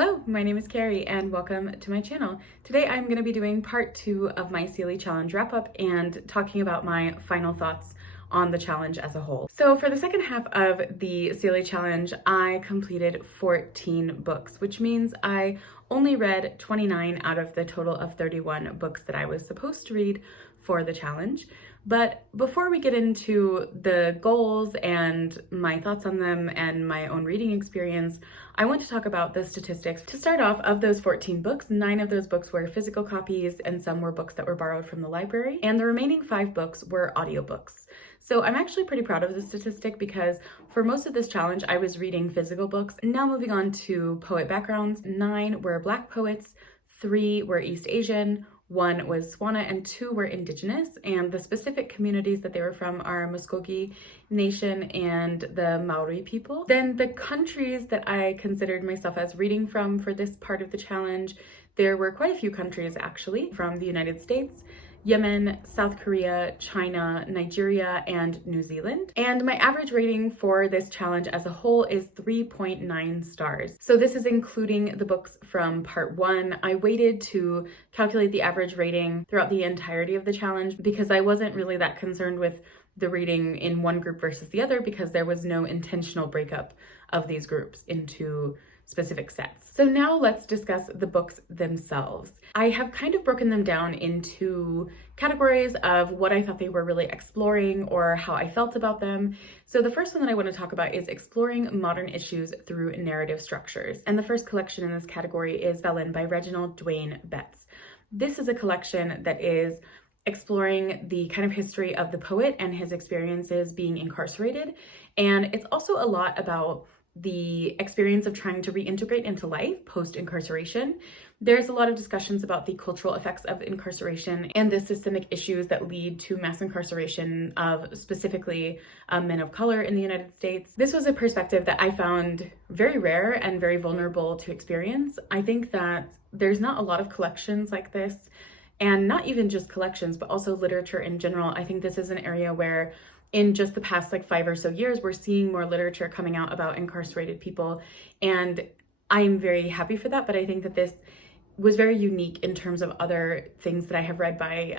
Hello, my name is Carrie and welcome to my channel. Today I'm going to be doing part 2 of my Sealey challenge wrap-up and talking about my final thoughts on the challenge as a whole. So for the second half of the Sealey challenge, I completed 14 books, which means I only read 29 out of the total of 31 books that I was supposed to read for the challenge. But before we get into the goals and my thoughts on them and my own reading experience, I want to talk about the statistics. To start off, of those 14 books, 9 of those books were physical copies and some were books that were borrowed from the library, and the remaining 5 books were audiobooks. So I'm actually pretty proud of this statistic because for most of this challenge, I was reading physical books. Now moving on to poet backgrounds, 9 were Black poets, 3 were East Asian, 1 was Swana, and 2 were Indigenous, and the specific communities that they were from are Muskogee Nation and the Maori people. Then the countries that I considered myself as reading from for this part of the challenge, there were quite a few countries actually, from the United States, Yemen, South Korea, China, Nigeria, and New Zealand. And my average rating for this challenge as a whole is 3.9 stars. So this is including the books from part 1. I waited to calculate the average rating throughout the entirety of the challenge because I wasn't really that concerned with the reading in one group versus the other because there was no intentional breakup of these groups into specific sets. So now let's discuss the books themselves. I have kind of broken them down into categories of what I thought they were really exploring or how I felt about them. So the first one that I want to talk about is exploring modern issues through narrative structures. And the first collection in this category is Felon by Reginald, Dwayne, Betts. This is a collection that is exploring the kind of history of the poet and his experiences being incarcerated. And it's also a lot about the experience of trying to reintegrate into life post-incarceration. There's a lot of discussions about the cultural effects of incarceration and the systemic issues that lead to mass incarceration of specifically men of color in the United States. This was a perspective that I found very rare and very vulnerable to experience. I think that there's not a lot of collections like this, and not even just collections, but also literature in general. I think this is an area where in just the past 5 or so years, we're seeing more literature coming out about incarcerated people. And I'm very happy for that, but I think that this was very unique in terms of other things that I have read by,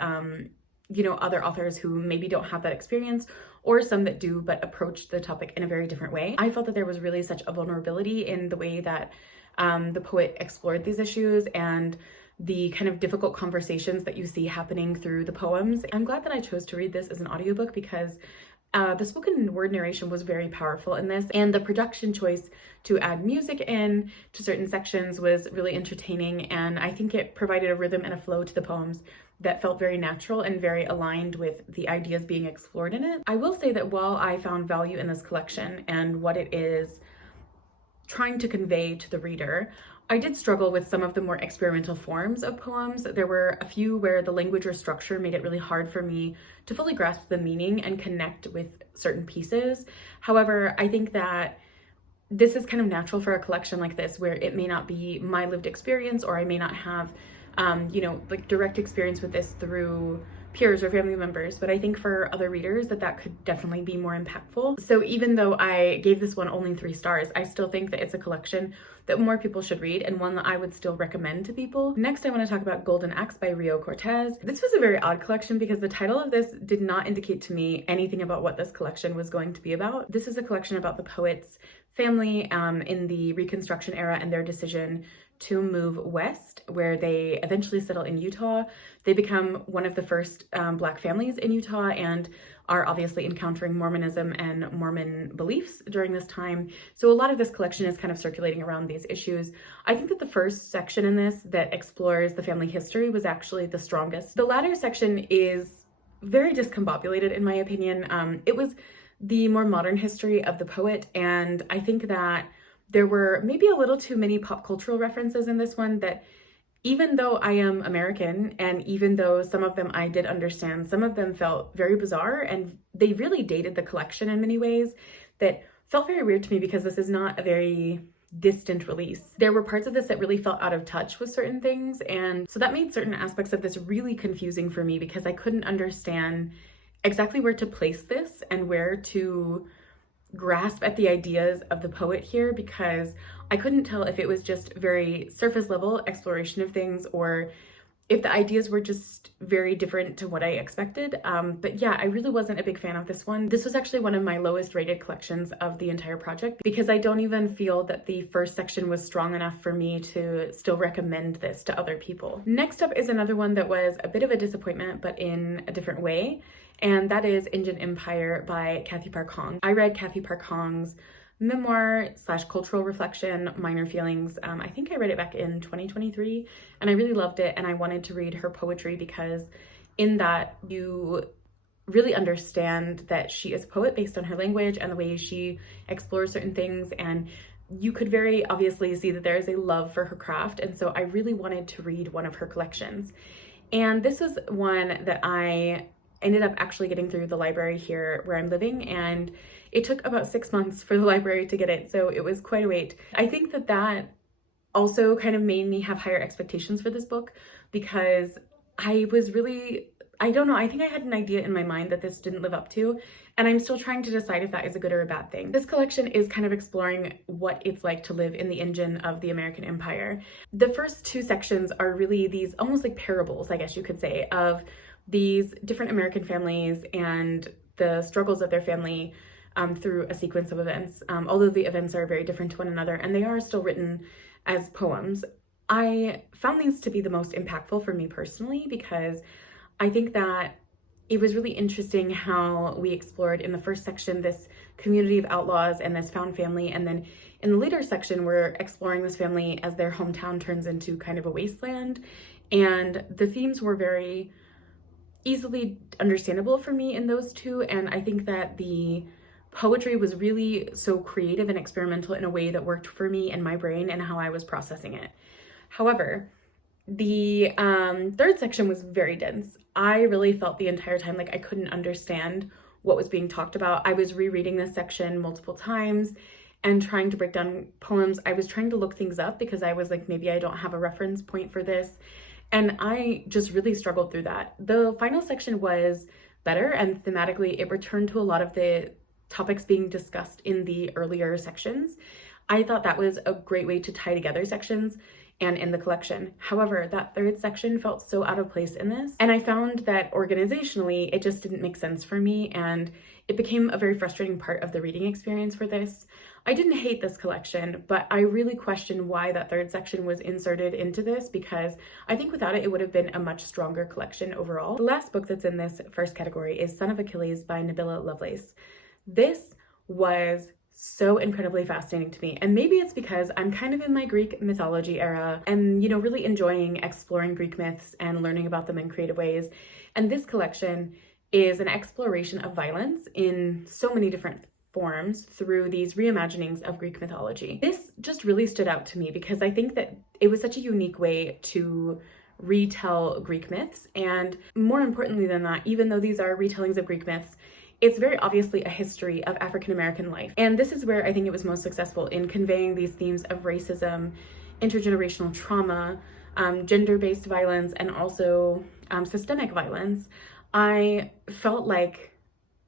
other authors who maybe don't have that experience, or some that do, but approach the topic in a very different way. I felt that there was really such a vulnerability in the way that the poet explored these issues and the kind of difficult conversations that you see happening through the poems. I'm glad that I chose to read this as an audiobook because the spoken word narration was very powerful in this, and the production choice to add music in to certain sections was really entertaining, and I think it provided a rhythm and a flow to the poems that felt very natural and very aligned with the ideas being explored in it. I will say that while I found value in this collection and what it is trying to convey to the reader, I did struggle with some of the more experimental forms of poems. There were a few where the language or structure made it really hard for me to fully grasp the meaning and connect with certain pieces. However, I think that this is kind of natural for a collection like this where it may not be my lived experience, or I may not have, direct experience with this through peers or family members, but I think for other readers that could definitely be more impactful. So even though I gave this one only 3 stars, I still think that it's a collection that more people should read and one that I would still recommend to people. Next, I want to talk about Golden Axe by Rio Cortez. This was a very odd collection because the title of this did not indicate to me anything about what this collection was going to be about. This is a collection about the poet's family in the Reconstruction era and their decision to move west, where they eventually settle in Utah. They become one of the first Black families in Utah and are obviously encountering Mormonism and Mormon beliefs during this time. So a lot of this collection is kind of circulating around these issues. I think that the first section in this that explores the family history was actually the strongest. The latter section is very discombobulated in my opinion. It was the more modern history of the poet, and I think that there were maybe a little too many pop cultural references in this one that, even though I am American and even though some of them I did understand, some of them felt very bizarre, and they really dated the collection in many ways that felt very weird to me because this is not a very distant release. There were parts of this that really felt out of touch with certain things, and so that made certain aspects of this really confusing for me because I couldn't understand exactly where to place this and where to grasp at the ideas of the poet here, because I couldn't tell if it was just very surface level exploration of things or if the ideas were just very different to what I expected. But yeah, I really wasn't a big fan of this one. This was actually one of my lowest rated collections of the entire project, because I don't even feel that the first section was strong enough for me to still recommend this to other people. Next up is another one that was a bit of a disappointment, but in a different way, and that is Indian Empire by Cathy Park Hong. I read Cathy Park Hong's memoir / cultural reflection, Minor Feelings. I think I read it back in 2023, and I really loved it, and I wanted to read her poetry because in that you really understand that she is a poet based on her language and the way she explores certain things, and you could very obviously see that there is a love for her craft, and so I really wanted to read one of her collections. And this was one that I ended up actually getting through the library here where I'm living, and it took about 6 months for the library to get it, so it was quite a wait. I think that that also kind of made me have higher expectations for this book, because I was really, I don't know, I think I had an idea in my mind that this didn't live up to, and I'm still trying to decide if that is a good or a bad thing. This collection is kind of exploring what it's like to live in the engine of the American Empire. The first 2 sections are really these almost like parables, I guess you could say, of these different American families and the struggles of their family through a sequence of events. Although the events are very different to one another and they are still written as poems, I found these to be the most impactful for me personally, because I think that it was really interesting how we explored in the first section this community of outlaws and this found family, and then in the later section we're exploring this family as their hometown turns into kind of a wasteland, and the themes were very easily understandable for me in those 2, and I think that the poetry was really so creative and experimental in a way that worked for me and my brain and how I was processing it. However, the third section was very dense. I really felt the entire time like I couldn't understand what was being talked about. I was rereading this section multiple times and trying to break down poems. I was trying to look things up because I was like, maybe I don't have a reference point for this. And I just really struggled through that. The final section was better, and thematically it returned to a lot of the topics being discussed in the earlier sections. I thought that was a great way to tie together sections and in the collection. However, that third section felt so out of place in this, and I found that organizationally it just didn't make sense for me, and it became a very frustrating part of the reading experience for this. I didn't hate this collection, but I really question why that third section was inserted into this, because I think without it, it would have been a much stronger collection overall. The last book that's in this first category is Son of Achilles by Nabila Lovelace. This was so incredibly fascinating to me, and maybe it's because I'm kind of in my Greek mythology era and, you know, really enjoying exploring Greek myths and learning about them in creative ways. And this collection is an exploration of violence in so many different forms through these reimaginings of Greek mythology. This just really stood out to me because I think that it was such a unique way to retell Greek myths, and more importantly than that, even though these are retellings of Greek myths, it's very obviously a history of African American life. And this is where I think it was most successful in conveying these themes of racism, intergenerational trauma, gender-based violence, and also systemic violence. I felt like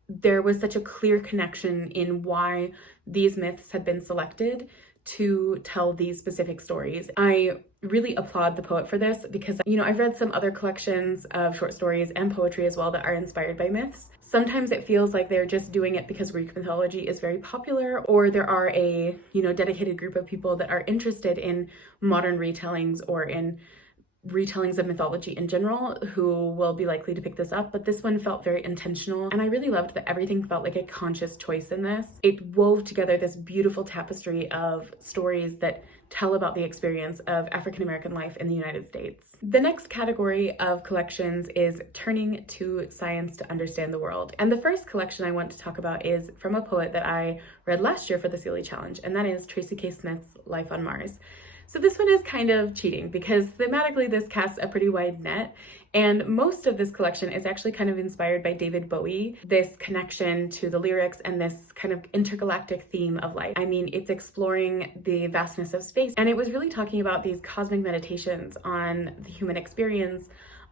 there was such a clear connection in why these myths had been selected to tell these specific stories. I really applaud the poet for this because, you know, I've read some other collections of short stories and poetry as well that are inspired by myths. Sometimes it feels like they're just doing it because Greek mythology is very popular, or there are a, you know, dedicated group of people that are interested in modern retellings or in retellings of mythology in general who will be likely to pick this up, but this one felt very intentional, and I really loved that everything felt like a conscious choice in this. It wove together this beautiful tapestry of stories that tell about the experience of African American life in the United States. The next category of collections is Turning to Science to Understand the World, and the first collection I want to talk about is from a poet that I read last year for the Sealey Challenge, and that is Tracy K. Smith's Life on Mars. So this one is kind of cheating because thematically this casts a pretty wide net, and most of this collection is actually kind of inspired by David Bowie, this connection to the lyrics and this kind of intergalactic theme of life. I mean, it's exploring the vastness of space, and it was really talking about these cosmic meditations on the human experience,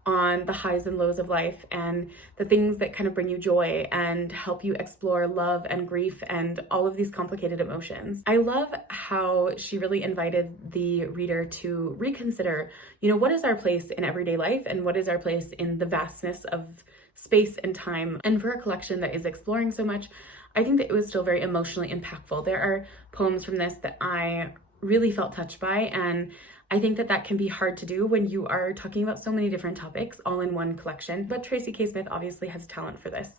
on the highs and lows of life and the things that kind of bring you joy and help you explore love and grief and all of these complicated emotions. I love how she really invited the reader to reconsider, what is our place in everyday life and what is our place in the vastness of space and time. And for a collection that is exploring so much, I think that it was still very emotionally impactful. There are poems from this that I really felt touched by, and I think that that can be hard to do when you are talking about so many different topics all in one collection, but Tracy K. Smith obviously has talent for this.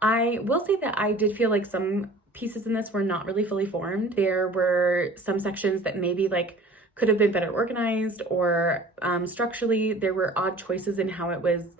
I will say that I did feel like some pieces in this were not really fully formed. There were some sections that maybe could have been better organized, or structurally there were odd choices in how it was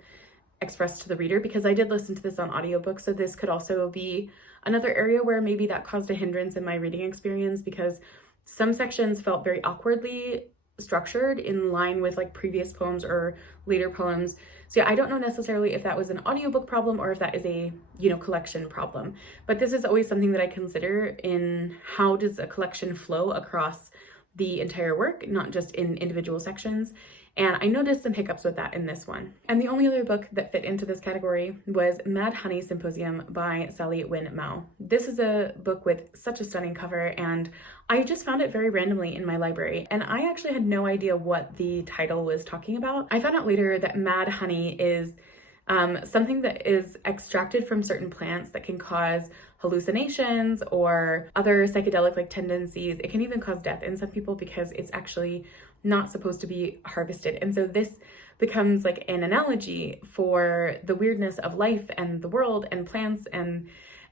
expressed to the reader, because I did listen to this on audiobook, so this could also be another area where maybe that caused a hindrance in my reading experience, because some sections felt very awkwardly structured in line with previous poems or later poems. So yeah, I don't know necessarily if that was an audiobook problem or if that is a collection problem, but this is always something that I consider in how does a collection flow across the entire work, not just in individual sections. And I noticed some hiccups with that in this one. And the only other book that fit into this category was Mad Honey Symposium by Sally Wynne Mao. This is a book with such a stunning cover, and I just found it very randomly in my library. And I actually had no idea what the title was talking about. I found out later that Mad Honey is something that is extracted from certain plants that can cause hallucinations or other psychedelic tendencies. It can even cause death in some people because it's actually not supposed to be harvested. And so this becomes an analogy for the weirdness of life and the world and plants. And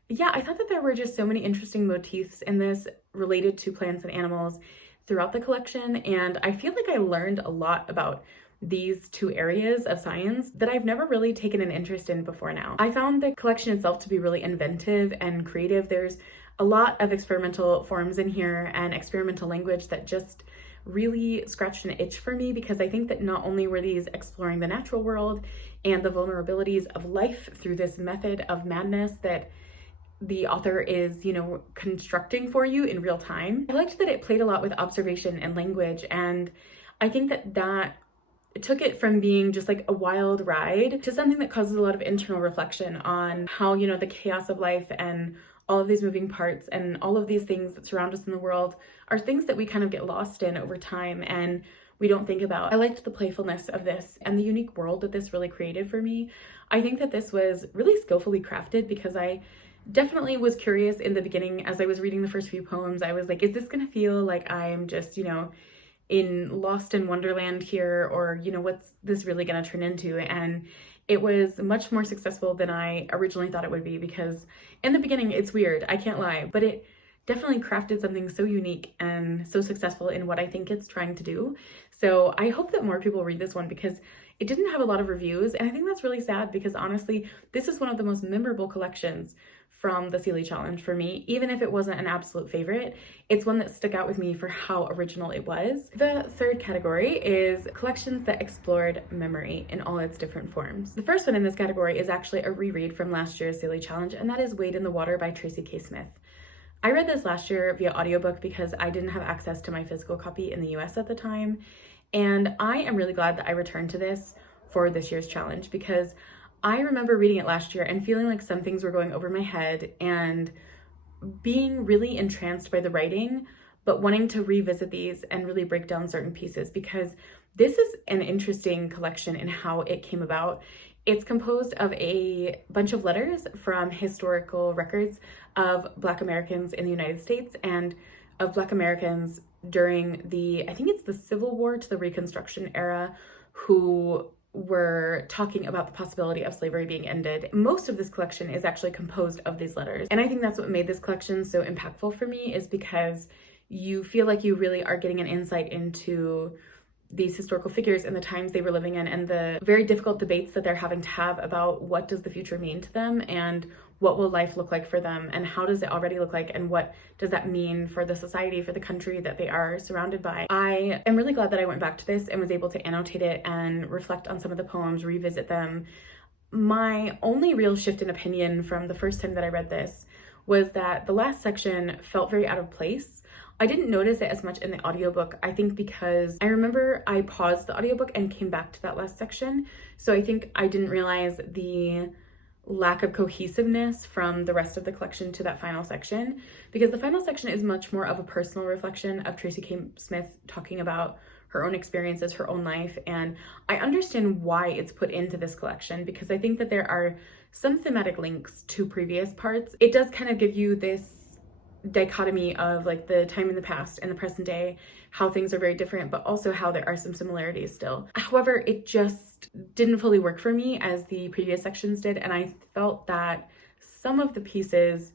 yeah, I thought that there were just so many interesting motifs in this related to plants and animals throughout the collection. And I feel like I learned a lot about these two areas of science that I've never really taken an interest in before now. I found the collection itself to be really inventive and creative. There's a lot of experimental forms in here and experimental language that just really scratched an itch for me, because I think that not only were these exploring the natural world and the vulnerabilities of life through this method of madness that the author is, constructing for you in real time. I liked that it played a lot with observation and language, and I think that that took it from being just a wild ride to something that causes a lot of internal reflection on how, the chaos of life and all of these moving parts and all of these things that surround us in the world are things that we kind of get lost in over time and we don't think about. I liked the playfulness of this and the unique world that this really created for me. I think that this was really skillfully crafted, because I definitely was curious in the beginning as I was reading the first few poems. I was like, is this gonna feel like I'm just, in Lost in Wonderland here, or what's this really gonna turn into? And it was much more successful than I originally thought it would be, because in the beginning it's weird, I can't lie, but it definitely crafted something so unique and so successful in what I think it's trying to do. So I hope that more people read this one, because it didn't have a lot of reviews, and I think that's really sad, because honestly this is one of the most memorable collections from the Sealey Challenge for me. Even if it wasn't an absolute favorite, it's one that stuck out with me for how original it was. The third category is collections that explored memory in all its different forms. The first one in this category is actually a reread from last year's Sealey Challenge, and that is Wade in the Water by Tracy K. Smith. I read this last year via audiobook because I didn't have access to my physical copy in the US at the time, and I am really glad that I returned to this for this year's challenge, because I remember reading it last year and feeling like some things were going over my head and being really entranced by the writing, but wanting to revisit these and really break down certain pieces, because this is an interesting collection in how it came about. It's composed of a bunch of letters from historical records of Black Americans in the United States and of Black Americans during I think it's the Civil War to the Reconstruction era, who were talking about the possibility of slavery being ended. Most of this collection is actually composed of these letters. And I think that's what made this collection so impactful for me, is because you feel like you really are getting an insight into these historical figures and the times they were living in, and the very difficult debates that they're having to have about what does the future mean to them, and what will life look like for them, and how does it already look like, and what does that mean for the society, for the country that they are surrounded by. I am really glad that I went back to this and was able to annotate it and reflect on some of the poems, revisit them. My only real shift in opinion from the first time that I read this was that the last section felt very out of place. I didn't notice it as much in the audiobook, I think because I remember I paused the audiobook and came back to that last section. So I think I didn't realize the lack of cohesiveness from the rest of the collection to that final section, because the final section is much more of a personal reflection of Tracy K. Smith talking about her own experiences, her own life, and I understand why it's put into this collection, because I think that there are some thematic links to previous parts. It does kind of give you this dichotomy of like the time in the past and the present day, how things are very different, but also how there are some similarities still. However, it just didn't fully work for me as the previous sections did, and I felt that some of the pieces,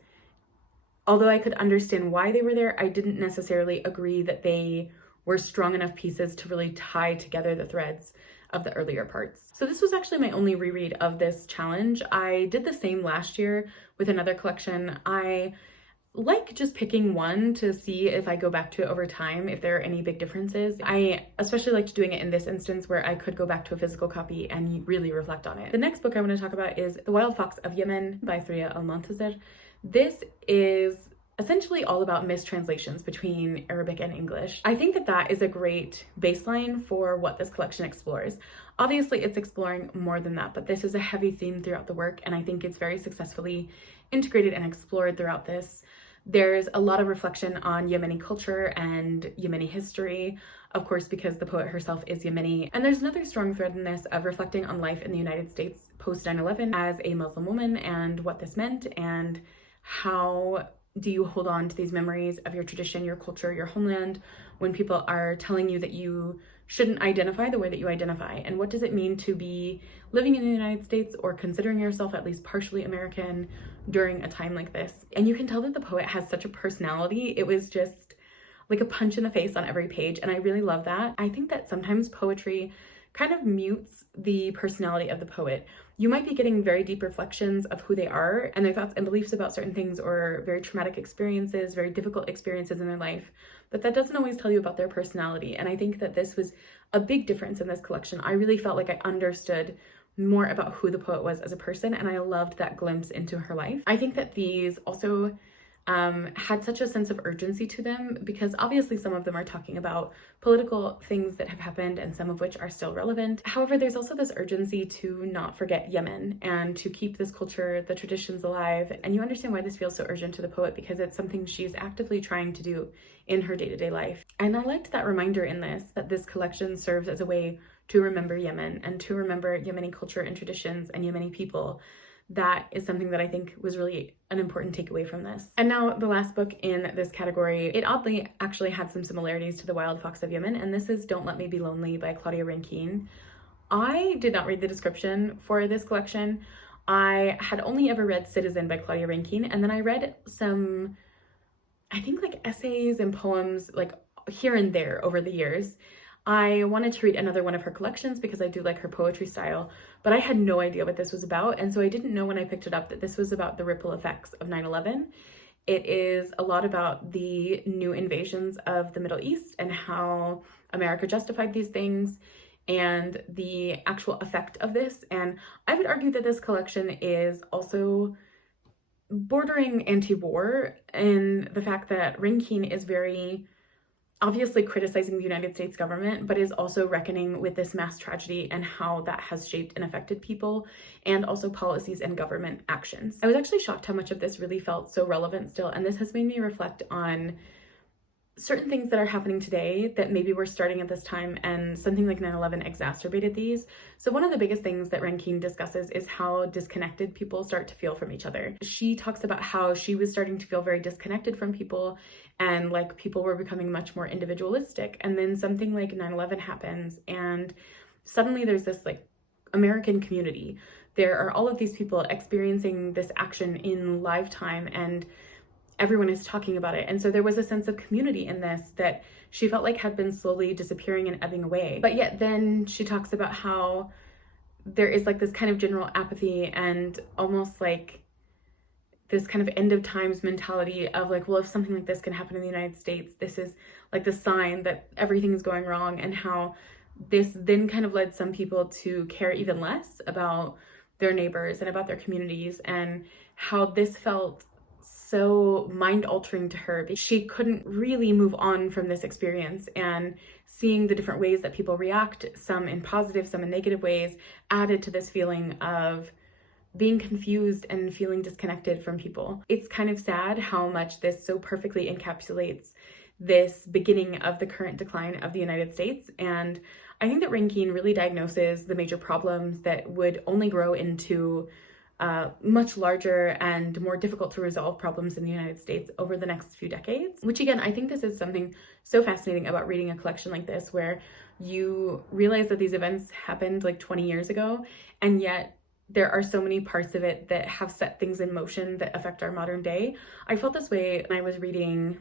although I could understand why they were there, I didn't necessarily agree that they were strong enough pieces to really tie together the threads of the earlier parts. So this was actually my only reread of this challenge. I did the same last year with another collection. I like just picking one to see if I go back to it over time, if there are any big differences. I especially liked doing it in this instance where I could go back to a physical copy and really reflect on it. The next book I want to talk about is The Wild Fox of Yemen by Threa Almontaser. This is essentially all about mistranslations between Arabic and English. I think that that is a great baseline for what this collection explores. Obviously, it's exploring more than that, but this is a heavy theme throughout the work, and I think it's very successfully integrated and explored throughout this. There's a lot of reflection on Yemeni culture and Yemeni history, of course, because the poet herself is Yemeni. And there's another strong thread in this of reflecting on life in the United States post 9/11 as a Muslim woman and what this meant, and how do you hold on to these memories of your tradition, your culture, your homeland, when people are telling you that you shouldn't identify the way that you identify? And what does it mean to be living in the United States or considering yourself at least partially American during a time like this? And you can tell that the poet has such a personality. It was just like a punch in the face on every page, and I really love that. I think that sometimes poetry kind of mutes the personality of the poet. You might be getting very deep reflections of who they are and their thoughts and beliefs about certain things, or very traumatic experiences, very difficult experiences in their life, but that doesn't always tell you about their personality. And I think that this was a big difference in this collection. I really felt like I understood more about who the poet was as a person, and I loved that glimpse into her life. I think that these also had such a sense of urgency to them, because obviously some of them are talking about political things that have happened and some of which are still relevant. However, there's also this urgency to not forget Yemen and to keep this culture, the traditions alive. And you understand why this feels so urgent to the poet, because it's something she's actively trying to do in her day-to-day life. And I liked that reminder in this, that this collection serves as a way to remember Yemen and to remember Yemeni culture and traditions and Yemeni people. That is something that I think was really an important takeaway from this. And now the last book in this category, it oddly actually had some similarities to The Wild Fox of Yemen, and this is Don't Let Me Be Lonely by Claudia Rankine. I did not read the description for this collection. I had only ever read Citizen by Claudia Rankine, and then I read some, I think like essays and poems like here and there over the years. I wanted to read another one of her collections because I do like her poetry style, but I had no idea what this was about. And so I didn't know when I picked it up that this was about the ripple effects of 9/11. It is a lot about the new invasions of the Middle East and how America justified these things and the actual effect of this. And I would argue that this collection is also bordering anti-war in the fact that Rankine is very obviously criticizing the United States government, but is also reckoning with this mass tragedy and how that has shaped and affected people, and also policies and government actions. I was actually shocked how much of this really felt so relevant still, and this has made me reflect on certain things that are happening today that maybe were starting at this time, and something like 9/11 exacerbated these. So one of the biggest things that Rankine discusses is how disconnected people start to feel from each other. She talks about how she was starting to feel very disconnected from people, and like people were becoming much more individualistic. And then something like 9/11 happens, and suddenly there's this like American community. There are all of these people experiencing this action in live time, and everyone is talking about it. And so there was a sense of community in this that she felt like had been slowly disappearing and ebbing away. But yet then she talks about how there is like this kind of general apathy and almost like this kind of end of times mentality of like, well, if something like this can happen in the United States, this is like the sign that everything is going wrong, and how this then kind of led some people to care even less about their neighbors and about their communities, and how this felt so mind-altering to her. She couldn't really move on from this experience, and seeing the different ways that people react, some in positive, some in negative ways, added to this feeling of being confused and feeling disconnected from people. It's kind of sad how much this so perfectly encapsulates this beginning of the current decline of the United States. And I think that Rankine really diagnoses the major problems that would only grow into much larger and more difficult to resolve problems in the United States over the next few decades. Which again, I think this is something so fascinating about reading a collection like this, where you realize that these events happened like 20 years ago, and yet there are so many parts of it that have set things in motion that affect our modern day. I felt this way when I was reading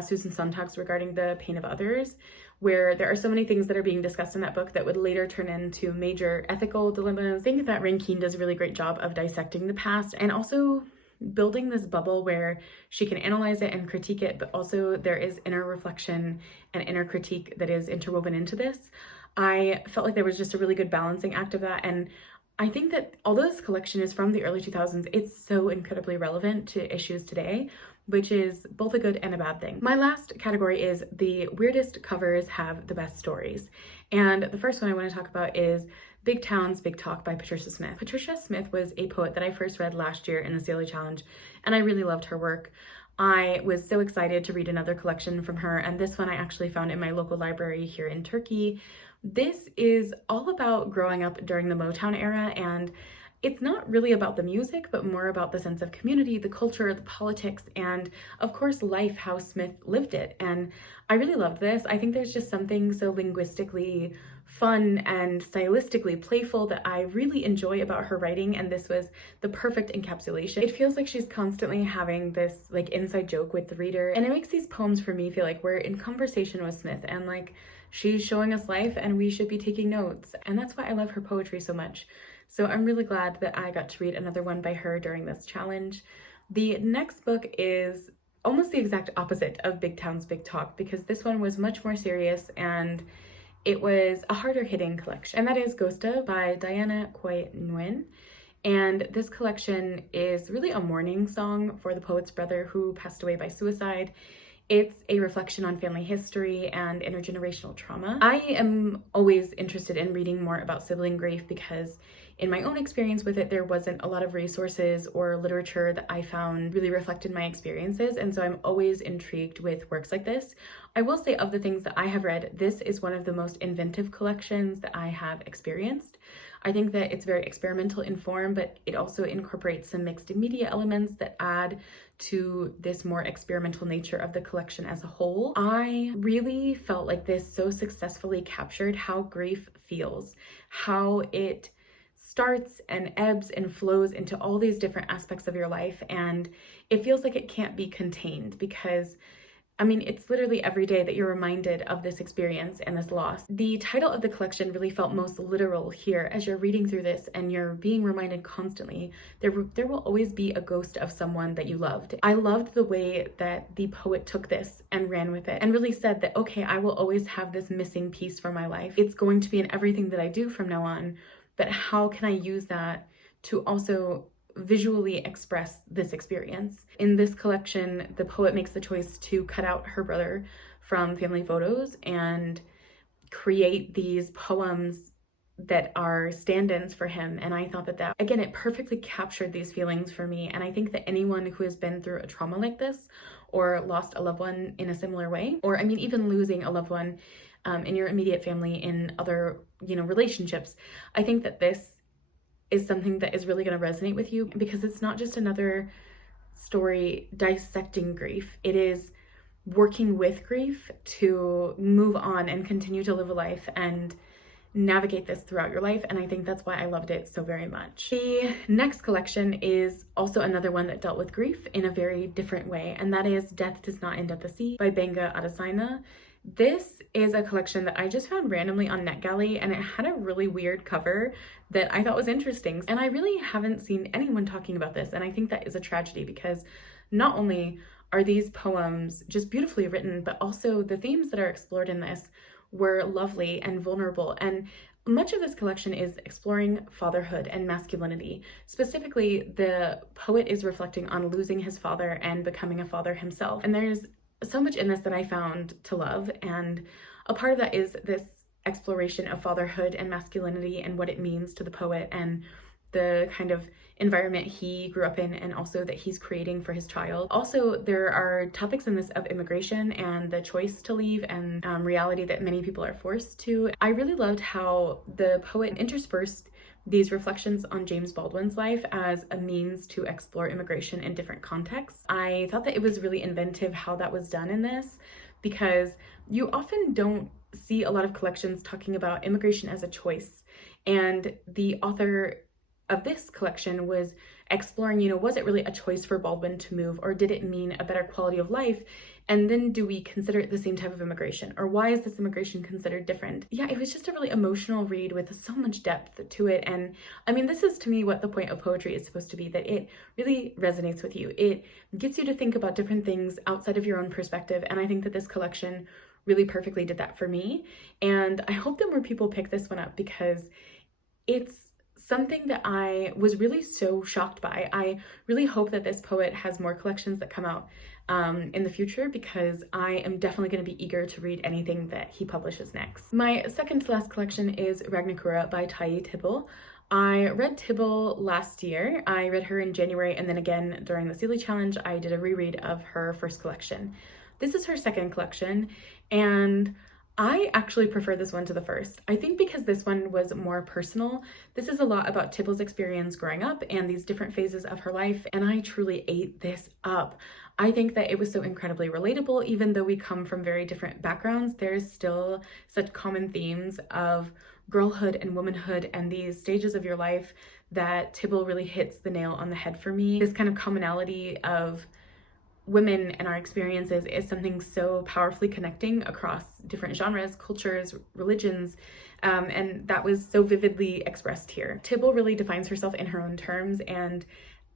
Susan Sontag's Regarding the Pain of Others, where there are so many things that are being discussed in that book that would later turn into major ethical dilemmas. I think that Rankine does a really great job of dissecting the past and also building this bubble where she can analyze it and critique it, but also there is inner reflection and inner critique that is interwoven into this. I felt like there was just a really good balancing act of that, and I think that although this collection is from the early 2000s, it's so incredibly relevant to issues today, which is both a good and a bad thing. My last category is the weirdest covers have the best stories. And the first one I want to talk about is Big Towns, Big Talk by Patricia Smith. Patricia Smith was a poet that I first read last year in the Sealey Challenge, and I really loved her work. I was so excited to read another collection from her, and this one I actually found in my local library here in Turkey. This is all about growing up during the Motown era, and it's not really about the music, but more about the sense of community, the culture, the politics, and of course life, how Smith lived it. And I really loved this. I think there's just something so linguistically fun and stylistically playful that I really enjoy about her writing, and this was the perfect encapsulation. It feels like she's constantly having this like inside joke with the reader, and it makes these poems for me feel like we're in conversation with Smith, and like she's showing us life and we should be taking notes. And that's why I love her poetry so much. So I'm really glad that I got to read another one by her during this challenge. The next book is almost the exact opposite of Big Towns, Big Talk, because this one was much more serious and it was a harder hitting collection. And that is Ghosta by Diana Khoi Nguyen. And this collection is really a mourning song for the poet's brother who passed away by suicide. It's a reflection on family history and intergenerational trauma. I am always interested in reading more about sibling grief because in my own experience with it, there wasn't a lot of resources or literature that I found really reflected my experiences. And so I'm always intrigued with works like this. I will say, of the things that I have read, this is one of the most inventive collections that I have experienced. I think that it's very experimental in form, but it also incorporates some mixed media elements that add to this more experimental nature of the collection as a whole. I really felt like this so successfully captured how grief feels, how it starts and ebbs and flows into all these different aspects of your life, and it feels like it can't be contained because I mean, it's literally every day that you're reminded of this experience and this loss. The title of the collection really felt most literal here as you're reading through this and you're being reminded constantly there will always be a ghost of someone that you loved. I loved the way that the poet took this and ran with it and really said that, okay, I will always have this missing piece for my life. It's going to be in everything that I do from now on, but how can I use that to also visually express this experience? In this collection, the poet makes the choice to cut out her brother from family photos and create these poems that are stand-ins for him. And I thought that again, it perfectly captured these feelings for me. And I think that anyone who has been through a trauma like this or lost a loved one in a similar way, or I mean, even losing a loved one in your immediate family, in other, relationships, I think that this is something that is really going to resonate with you because it's not just another story dissecting grief. It is working with grief to move on and continue to live a life and navigate this throughout your life. And I think that's why I loved it so very much. The next collection is also another one that dealt with grief in a very different way, and that is Death Does Not End at the Sea by Benga Adesayna. This is a collection that I just found randomly on NetGalley, and it had a really weird cover that I thought was interesting. And I really haven't seen anyone talking about this, and I think that is a tragedy because not only are these poems just beautifully written, but also the themes that are explored in this were lovely and vulnerable. And Much of this collection is exploring fatherhood and masculinity. Specifically, the poet is reflecting on losing his father and becoming a father himself. And there's so much in this that I found to love, and a part of that is this exploration of fatherhood and masculinity and what it means to the poet and the kind of environment he grew up in and also that he's creating for his child. Also, there are topics in this of immigration and the choice to leave and reality that many people are forced to. I really loved how the poet interspersed these reflections on James Baldwin's life as a means to explore immigration in different contexts. I thought that it was really inventive how that was done in this, because you often don't see a lot of collections talking about immigration as a choice. And the author of this collection was exploring, was it really a choice for Baldwin to move, or did it mean a better quality of life? And then do we consider it the same type of immigration, or why is this immigration considered different? Yeah, it was just a really emotional read with so much depth to it. And I mean, this is to me what the point of poetry is supposed to be, that it really resonates with you. It gets you to think about different things outside of your own perspective. And I think that this collection really perfectly did that for me. And I hope that more people pick this one up, because it's something that I was really so shocked by. I really hope that this poet has more collections that come out in the future, because I am definitely going to be eager to read anything that he publishes next. My second to last collection is Rangikura by Tayi Tibble. I read Tibble last year. I read her in January, and then again during the Sealey challenge, I did a reread of her first collection. This is her second collection, and I actually prefer this one to the first. I think because this one was more personal. This is a lot about Tibble's experience growing up and these different phases of her life, and I truly ate this up. I think that it was so incredibly relatable. Even though we come from very different backgrounds, there's still such common themes of girlhood and womanhood and these stages of your life that Tibble really hits the nail on the head for me. This kind of commonality of women and our experiences is something so powerfully connecting across different genres, cultures, religions, and that was so vividly expressed here. Tibble really defines herself in her own terms, and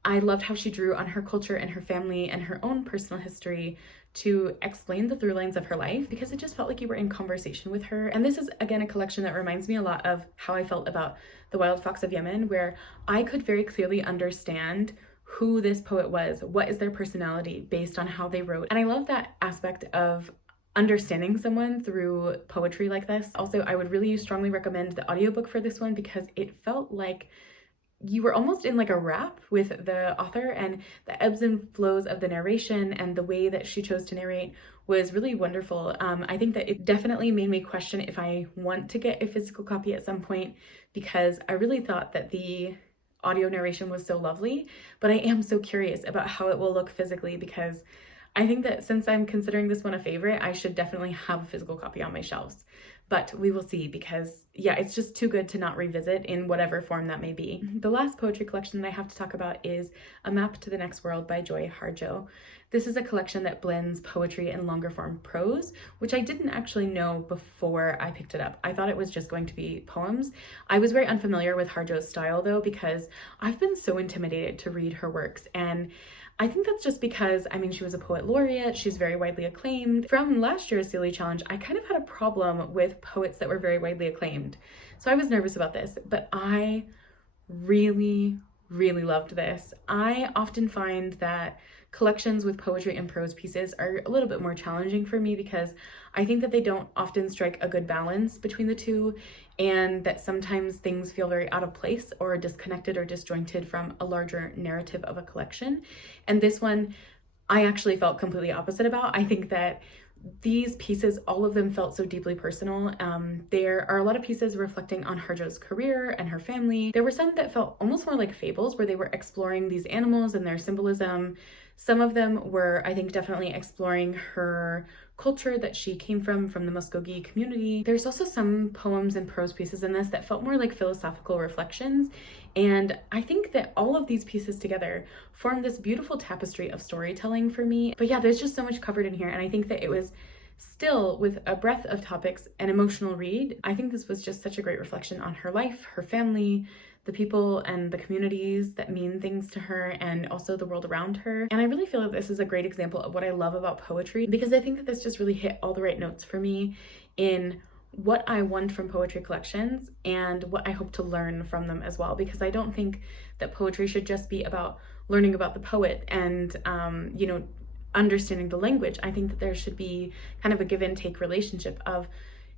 I loved how she drew on her culture and her family and her own personal history to explain the through lines of her life, because it just felt like you were in conversation with her. And this is again a collection that reminds me a lot of how I felt about The Wild Fox of Yemen, where I could very clearly understand who this poet was, what is their personality based on how they wrote. And I love that aspect of understanding someone through poetry like this. Also, I would really strongly recommend the audiobook for this one, because it felt like you were almost in like a rap with the author, and the ebbs and flows of the narration and the way that she chose to narrate was really wonderful. I think that it definitely made me question if I want to get a physical copy at some point, because I really thought that the audio narration was so lovely, but I am so curious about how it will look physically, because I think that since I'm considering this one a favorite, I should definitely have a physical copy on my shelves. But we will see, because yeah, it's just too good to not revisit in whatever form that may be. The last poetry collection that I have to talk about is A Map to the Next World by Joy Harjo. This is a collection that blends poetry and longer form prose, which I didn't actually know before I picked it up. I thought it was just going to be poems. I was very unfamiliar with Harjo's style though, because I've been so intimidated to read her works, and I think that's just because, I mean, she was a poet laureate, she's very widely acclaimed. From last year's Sealey challenge, I kind of had a problem with poets that were very widely acclaimed. So I was nervous about this, but I really loved this. I often find that collections with poetry and prose pieces are a little bit more challenging for me, because I think that they don't often strike a good balance between the two, and that sometimes things feel very out of place or disconnected or disjointed from a larger narrative of a collection. And this one, I actually felt completely opposite about. I think that these pieces, all of them felt so deeply personal. There are a lot of pieces reflecting on Harjo's career and her family. There were some that felt almost more like fables, where they were exploring these animals and their symbolism. Some of them were, I think, definitely exploring her culture that she came from the Muskogee community. There's also some poems and prose pieces in this that felt more like philosophical reflections. And I think that all of these pieces together form this beautiful tapestry of storytelling for me. But yeah, there's just so much covered in here. And I think that it was still, with a breadth of topics, an emotional read. I think this was just such a great reflection on her life, her family, the people and the communities that mean things to her, and also the world around her. And I really feel like this is a great example of what I love about poetry, because I think that this just really hit all the right notes for me in what I want from poetry collections and what I hope to learn from them as well, because I don't think that poetry should just be about learning about the poet and, understanding the language. I think that there should be kind of a give and take relationship of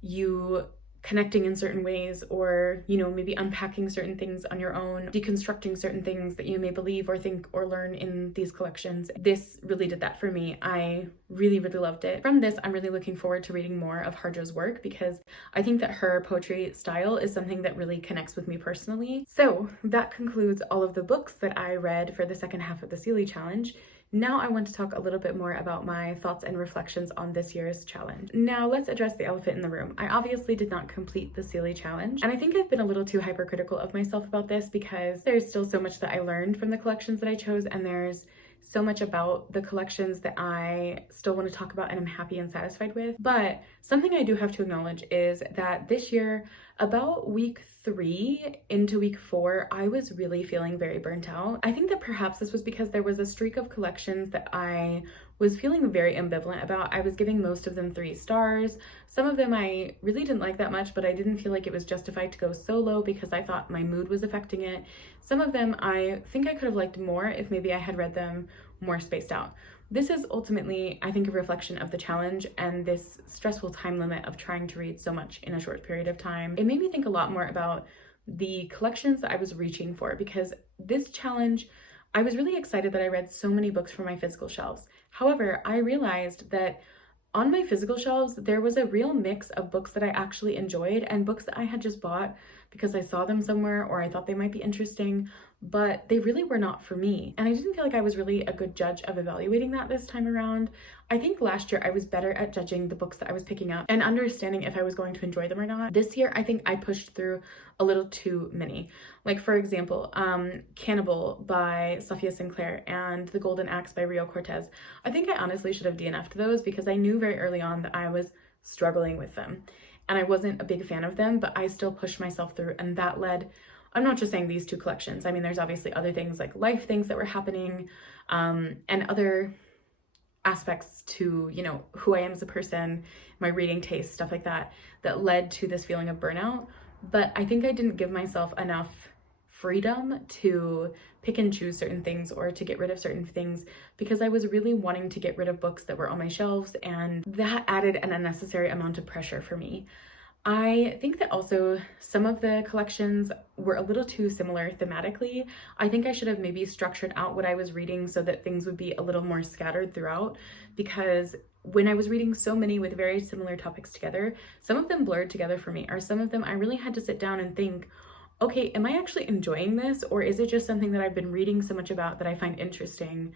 you connecting in certain ways, or maybe unpacking certain things on your own, deconstructing certain things that you may believe or think or learn in these collections. This really did that for me. I really loved it. From this, I'm really looking forward to reading more of Harjo's work, because I think that her poetry style is something that really connects with me personally. So that concludes all of the books that I read for the second half of the Sealey challenge. Now I want to talk a little bit more about my thoughts and reflections on this year's challenge. Now let's address the elephant in the room. I obviously did not complete the Sealey challenge, and I think I've been a little too hypercritical of myself about this, because there's still so much that I learned from the collections that I chose, and there's so much about the collections that I still want to talk about and I'm happy and satisfied with. But something I do have to acknowledge is that this year, about week 3 into week 4, I was really feeling very burnt out. I think that perhaps this was because there was a streak of collections that I was feeling very ambivalent about. I was giving most of them 3 stars. Some of them I really didn't like that much, but I didn't feel like it was justified to go so low because I thought my mood was affecting it. Some of them I think I could have liked more if maybe I had read them more spaced out. This is ultimately, I think, a reflection of the challenge and this stressful time limit of trying to read so much in a short period of time. It made me think a lot more about the collections that I was reaching for, because this challenge, I was really excited that I read so many books from my physical shelves. However, I realized that on my physical shelves, there was a real mix of books that I actually enjoyed and books that I had just bought because I saw them somewhere or I thought they might be interesting, but they really were not for me. And I didn't feel like I was really a good judge of evaluating that this time around. I think last year I was better at judging the books that I was picking up and understanding if I was going to enjoy them or not. This year, I think I pushed through a little too many. Like, for example, Cannibal by Safia Sinclair and The Golden Axe by Rio Cortez. I think I honestly should have DNF'd those because I knew very early on that I was struggling with them. And I wasn't a big fan of them, but I still pushed myself through, and that led, I'm not just saying these 2 collections. I mean, there's obviously other things like life things that were happening, and other aspects to, who I am as a person, my reading taste, stuff like that, that led to this feeling of burnout. But I think I didn't give myself enough freedom to pick and choose certain things or to get rid of certain things, because I was really wanting to get rid of books that were on my shelves, and that added an unnecessary amount of pressure for me. I think that also some of the collections were a little too similar thematically. I think I should have maybe structured out what I was reading so that things would be a little more scattered throughout, because when I was reading so many with very similar topics together, some of them blurred together for me, or some of them I really had to sit down and think, okay, am I actually enjoying this, or is it just something that I've been reading so much about that I find interesting?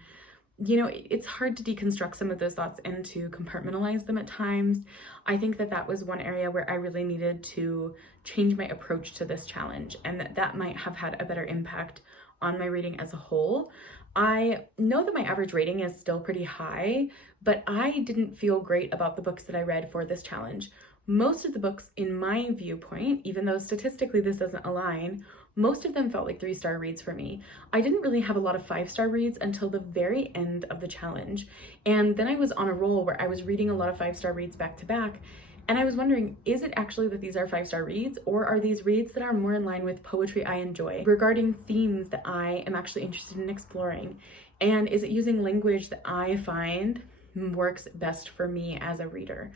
It's hard to deconstruct some of those thoughts and to compartmentalize them at times. I think that that was one area where I really needed to change my approach to this challenge, and that might have had a better impact on my reading as a whole. I know that my average rating is still pretty high, but I didn't feel great about the books that I read for this challenge. Most of the books, in my viewpoint, even though statistically this doesn't align, most of them felt like 3-star reads for me. I didn't really have a lot of 5-star reads until the very end of the challenge. And then I was on a roll where I was reading a lot of 5-star reads back to back. And I was wondering, is it actually that these are 5-star reads, or are these reads that are more in line with poetry I enjoy, regarding themes that I am actually interested in exploring? And is it using language that I find works best for me as a reader?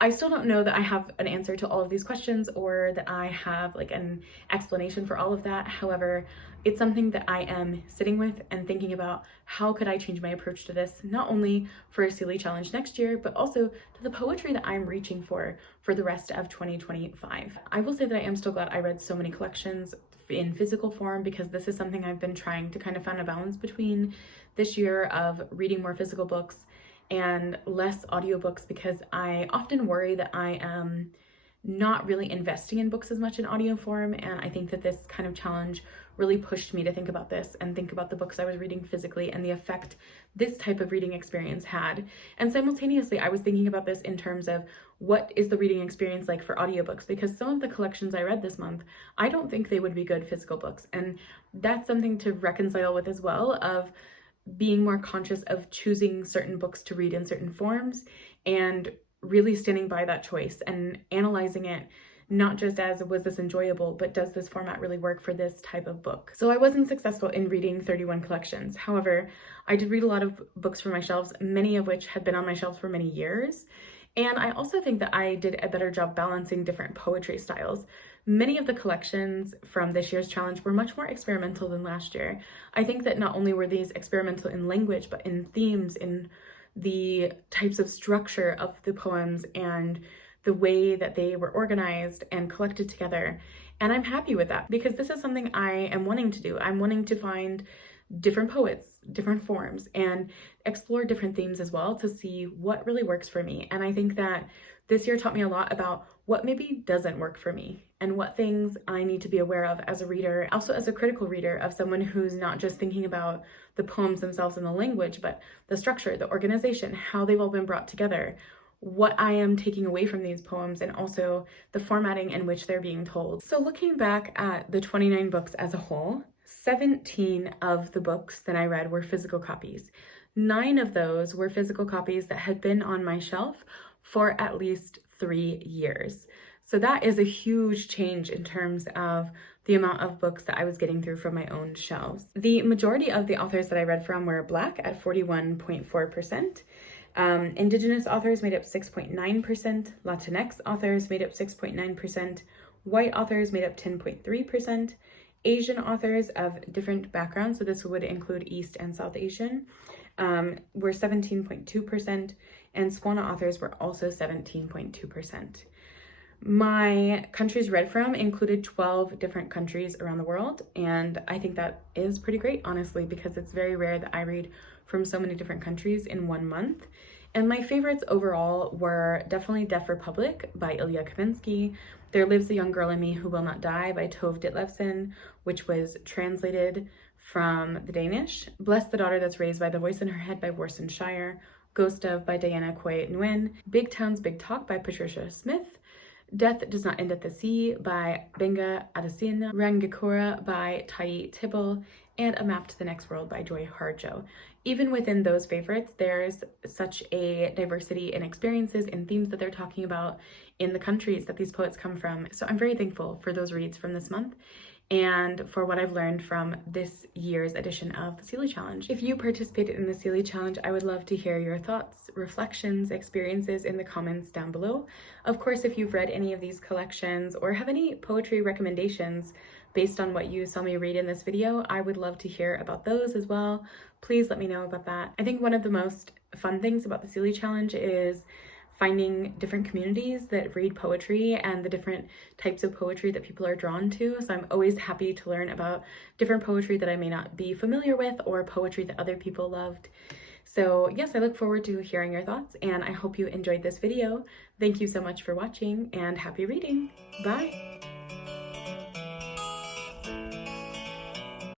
I still don't know that I have an answer to all of these questions, or that I have like an explanation for all of that. However, it's something that I am sitting with and thinking about, how could I change my approach to this, not only for a Sealey challenge next year, but also to the poetry that I'm reaching for the rest of 2025. I will say that I am still glad I read so many collections in physical form, because this is something I've been trying to kind of find a balance between this year, of reading more physical books and less audiobooks, because I often worry that I am not really investing in books as much in audio form, and I think that this kind of challenge really pushed me to think about this and think about the books I was reading physically and the effect this type of reading experience had. And simultaneously, I was thinking about this in terms of, what is the reading experience like for audiobooks? Because some of the collections I read this month, I don't think they would be good physical books, and that's something to reconcile with as well, of being more conscious of choosing certain books to read in certain forms, and really standing by that choice and analyzing it, not just as, was this enjoyable, but does this format really work for this type of book? So I wasn't successful in reading 31 collections. However, I did read a lot of books from my shelves, many of which had been on my shelves for many years. And I also think that I did a better job balancing different poetry styles. Many of the collections from this year's challenge were much more experimental than last year. I think that not only were these experimental in language, but in themes, in the types of structure of the poems, and the way that they were organized and collected together. And I'm happy with that because this is something I am wanting to do. I'm wanting to find different poets, different forms, and explore different themes as well to see what really works for me. And I think that this year taught me a lot about what maybe doesn't work for me and what things I need to be aware of as a reader, also as a critical reader, of someone who's not just thinking about the poems themselves and the language, but the structure, the organization, how they've all been brought together, what I am taking away from these poems, and also the formatting in which they're being told. So looking back at the 29 books as a whole, 17 of the books that I read were physical copies. 9 of those were physical copies that had been on my shelf for at least 3 years. So that is a huge change in terms of the amount of books that I was getting through from my own shelves. The majority of the authors that I read from were Black at 41.4%. Indigenous authors made up 6.9%, Latinx authors made up 6.9%, white authors made up 10.3%, Asian authors of different backgrounds, so this would include East and South Asian, were 17.2%, and Swana authors were also 17.2%. My countries read from included 12 different countries around the world, and I think that is pretty great, honestly, because it's very rare that I read from so many different countries in 1 month. And my favorites overall were definitely Deaf Republic by Ilya Kaminsky, There Lives a Young Girl in Me Who Will Not Die by Tove Ditlevsen, which was translated from the Danish, Bless the Daughter That's Raised by the Voice in Her Head by Warsan Shire, Ghost of by Diana Khoi Nguyen, Big Towns Big Talk by Patricia Smith, Death Does Not End at the Sea by Benga Adesayna, Rangikura by Tayi Tibble, and A Map to the Next World by Joy Harjo. Even within those favorites, there's such a diversity in experiences and themes that they're talking about in the countries that these poets come from. So I'm very thankful for those reads from this month and for what I've learned from this year's edition of the Sealey Challenge. If you participated in the Sealey Challenge, I would love to hear your thoughts, reflections, experiences in the comments down below. Of course, if you've read any of these collections or have any poetry recommendations based on what you saw me read in this video, I would love to hear about those as well. Please let me know about that. I think one of the most fun things about the Sealey Challenge is finding different communities that read poetry and the different types of poetry that people are drawn to. So I'm always happy to learn about different poetry that I may not be familiar with or poetry that other people loved. So yes, I look forward to hearing your thoughts, and I hope you enjoyed this video. Thank you so much for watching, and happy reading. Bye.